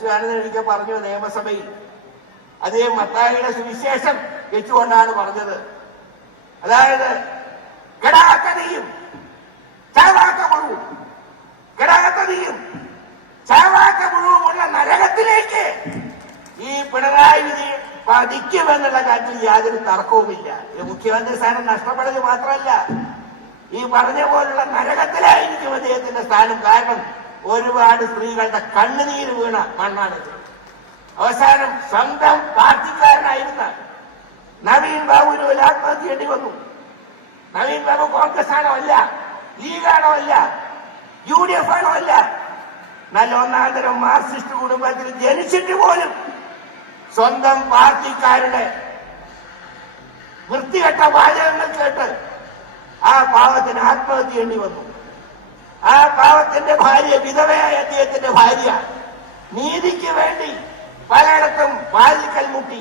അച്യുതാനന്ദൻ എനിക്ക് പറഞ്ഞു നിയമസഭയിൽ, അദ്ദേഹം മത്തായിയുടെ സുവിശേഷം വെച്ചുകൊണ്ടാണ് പറഞ്ഞത്. അതായത് കെടാക്കതയും ചാവാക്ക മുഴുവും, കെടാക്കതയും ചാവാക്ക മുഴുവുമുള്ള നരകത്തിലേക്ക് ഈ പിണറായി വിജയൻ പതിക്കുമെന്നുള്ള കാര്യത്തിൽ യാതൊരു തർക്കവുമില്ല. ഈ മുഖ്യമന്ത്രി സ്ഥാനം നഷ്ടപ്പെടൽ മാത്രമല്ല, ഈ പറഞ്ഞ പോലുള്ള നരകത്തിലായിരിക്കും അദ്ദേഹത്തിന്റെ സ്ഥാനം. കാരണം ഒരുപാട് സ്ത്രീകളുടെ കണ്ണുനീര് വീണ മണ്ണാണിത്. അവസാനം സ്വന്തം പാർട്ടിക്കാരനായിരുന്ന നവീൻ ബാബുവിന് ഒരു ആത്മഹത്യ ചെയ്യേണ്ടി വന്നു. നവീൻ ബാബു കോൺഗ്രസ് ആണോ അല്ല, ലീഗാണോ അല്ല, UDF ആണോ അല്ല, നല്ല ഒന്നാന്തരം മാർക്സിസ്റ്റ് കുടുംബത്തിൽ ജനിച്ചിട്ട് പോലും സ്വന്തം പാർട്ടിക്കാരുടെ വൃത്തികെട്ട വാചകങ്ങൾ കേട്ട് ആ പാവത്തിന് ആത്മഹത്യ ചെയ്യേണ്ടി വന്നു. ആ പാവത്തിന്റെ ഭാര്യ, വിധവയായ അദ്ദേഹത്തിന്റെ ഭാര്യ, നീതിക്ക് വേണ്ടി പലയിടത്തും വാതിൽക്കൽ മുട്ടി